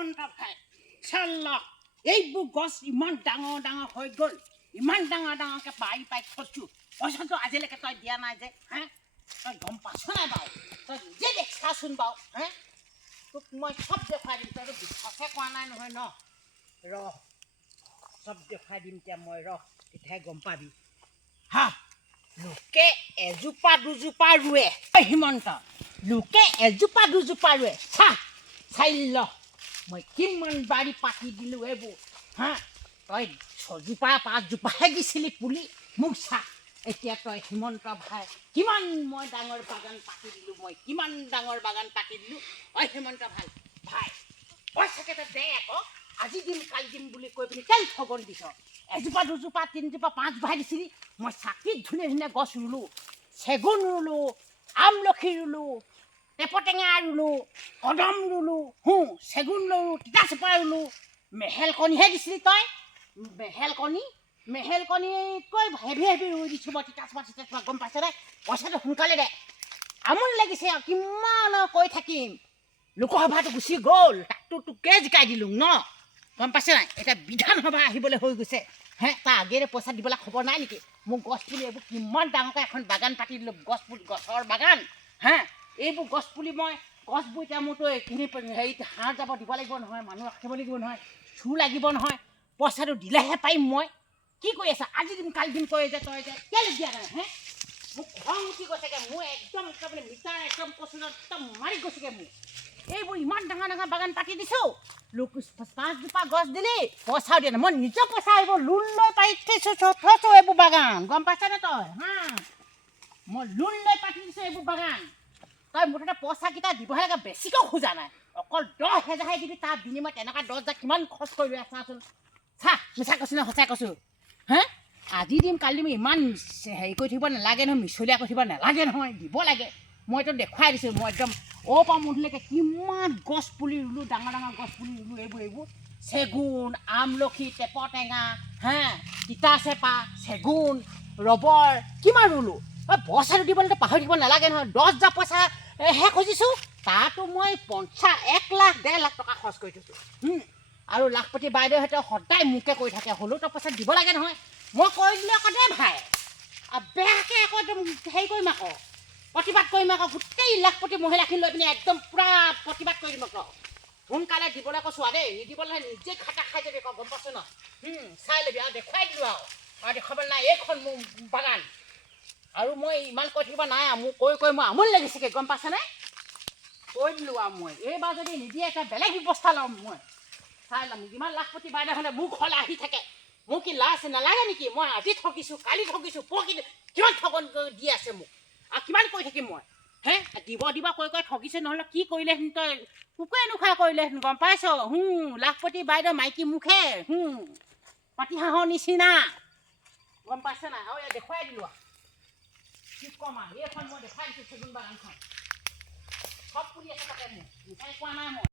হিমন্ত ভাই চাল্লা এইবোৰ গছ ইমান ডাঙৰ ডাঙৰ হৈ গ'ল ইমান ডাঙৰ ডাঙৰকৈ পাই থৈছোঁ পইচাটো আজিলৈকে তই দিয়া নাই যে হে তই গম পাইছ নাই বাৰু তই নিজে দেখাচোন বাৰু হে তোক মই চব দেখুৱাই দিম তইতো বিশ্বাসে কৰা নাই নহয় ন ৰহ চব দেখুৱাই দিম এতিয়া মই ৰহ তেতিয়াহে গম পাবি হা লোকে এজোপা দুজোপা ৰুৱে হিমন্ত লোকে এজোপা দুজোপা ৰুৱে চাই ল মই কিমান বাৰী পাতি দিলোঁ এইবোৰ হা তই ছজোপা পাঁচজোপাহে দিছিলি পুলি মোক চা এতিয়া তই হিমন্ত ভাই কিমান মই ডাঙৰ বাগান পাতি দিলোঁ মই কিমান ডাঙৰ বাগান পাতি দিলোঁ অ হিমন্ত ভাই পইচাকেইটা দে আকৌ আজি দিম কালি দিম বুলি কৈ পিনি কেলে ঠগন দিছ এজোপা দুজোপা তিনিজোপা পাঁচজোপাহে দিছিলি মই চাকিত ধুনীয়া ধুনীয়া গছ ৰুলোঁ চেগুন ৰুলোঁ আমলখি ৰুলোঁ টেপটেঙা ৰুলোঁ কদম ৰুলোঁ চেগুন ৰুলোঁ তিতাচপা ৰুলোঁ মেহেলকণিহে দিছিলি তই মেহেলকণিতকৈ হেভি ৰুই দিছোঁ মই তিতাচপা গম পাইছ নাই পইচাটো সোনকালে দে আমনি লাগিছে আৰু কিমান কৈ থাকিম লোকসভাটো গুচি গ'ল তাকতো তোকে জিকাই দিলোঁ ন গম পাইছে নাই এতিয়া বিধানসভা আহিবলৈ হৈ গৈছে হে তাৰ আগেৰে পইচা দিবলৈ খবৰ নাই নেকি মোক গছপুলি এইবোৰ কিমান ডাঙৰকৈ এখন বাগান পাতি দিলোঁ গছৰ বাগান হে এইবোৰ গছপুলি মই গছবোৰ এতিয়া মোৰতো এইখিনি হেৰিত হাঁহ যাব দিব লাগিব নহয় মানুহ ৰাখিব লাগিব নহয় চুৰ লাগিব নহয় পইচাটো দিলেহে পাৰিম মই কি কৰি আছা আজি দিম কালি দিম তই যে কেলৈ দিয়া নাই হে মোক খং উঠি গৈছেগৈ মোৰ একদম একেবাৰে মিটাৰ একদম কৈছোঁ একদম মাৰি গৈছেগৈ মোক এইবোৰ ইমান ডাঙৰ ডাঙৰ বাগান পাতি দিছোঁ লোক পাঁচজোপা গছ দিলি পইচাও দিয়া নাই মই নিজৰ পইচা এইবোৰ লোন লৈ পাতি থৈছোঁ এইবোৰ বাগান গম পাইছনে তই হা মই লোন লৈ পাতি দিছোঁ এইবোৰ বাগান তই মুঠতে পইচাকেইটা দিবহে লাগে বেছিকৈ খোজা নাই অকল 10,000হে দিবি তাৰ বিনিময়ত এনেকুৱা 10,000 কিমান খৰচ কৰি লৈ চাচোন মিছা কৈছোঁ নে সঁচাই কৈছোঁ হে আজি দিম কালি দিম ইমান হেৰি কৰি থাকিব নালাগে নহয় মিছলীয়া কৰি থাকিব নালাগে নহয় দিব লাগে মইতো দেখুৱাই দিছোঁ মই একদম পৰা মধুলৈকে কিমান গছ পুলি ৰুলোঁ ডাঙৰ ডাঙৰ গছ পুলি ৰুলোঁ এইবোৰ চেগুন আমলখি টেপটেঙা হে তিতাচেপা চেগুন ৰবৰ কিমান ৰুলোঁ পইচাটো দিবলৈতো পাহৰি থাকিব নালাগে নহয় 10,000 পইচাহে খুজিছোঁ তাতো মই 1 লাখ 1.5 লাখ টকা খৰচ কৰি থৈছোঁ আৰু লাখপতি বাইদেউহঁতে সদায় মোকে কৈ থাকে হ'লেও তই পইচা দিব লাগে নহয় মই কৈ দিলোঁ আকৌ দে ভাই আৰু বেয়াকৈ আকৌ একদম হেৰি কৰিম আকৌ প্ৰতিবাদ কৰিম আকৌ গোটেই লাখপতি মহিলাখিনি লৈ পিনি একদম পূৰা প্ৰতিবাদ কৰি দিম আকৌ সোনকালে দিবলৈ কৈছোঁ আৰু দেই নিদিবলৈ নিজে খাটা খাই যাবি আকৌ গম পাইছোঁ ন চাই ল'বি আৰু দেখুৱাই দিলোঁ আৰু দেখুৱাবলৈ নাই এইখন মোৰ বাগান আৰু মই ইমান কৈ থাকিব নাই আৰু মোক কৈ মই আমনি লাগিছেগৈ গম পাইছেনে কৈ দিলোঁ আৰু মই এইবাৰ যদি নিদিয়ে এটা বেলেগ ব্যৱস্থা ল'ম মই চাই ল'ম যিমান লাখপতি বাইদেউহঁতে মোৰ ঘৰলৈ আহি থাকে মোৰ কি লাজ নালাগে নেকি মই আজি ঠগিছোঁ কালি ঠগিছোঁ পৰহি কিমান ঠগন দি আছে মোক আৰু কিমান কৈ থাকিম মই হে দিব কৈ ঠগিছে নহ'লে কি কৰিলেহেঁতেন তই কুকুৰে নোখোৱা কৰিলেহেঁতেন গম পাইছ লাখপতি বাইদেউ মাইকী মুখে পাতি হাঁহৰ নিচিনা গম পাইছে নাই আৰু ইয়াত দেখুৱাই দিলোঁ আৰু কি ক'ম আৰু এইখন মই দেখুৱাই দিছোঁ চেগুন বাগানখন চব পুলি আছে তাতে মোৰ মিঠাই কোৱা নাই মই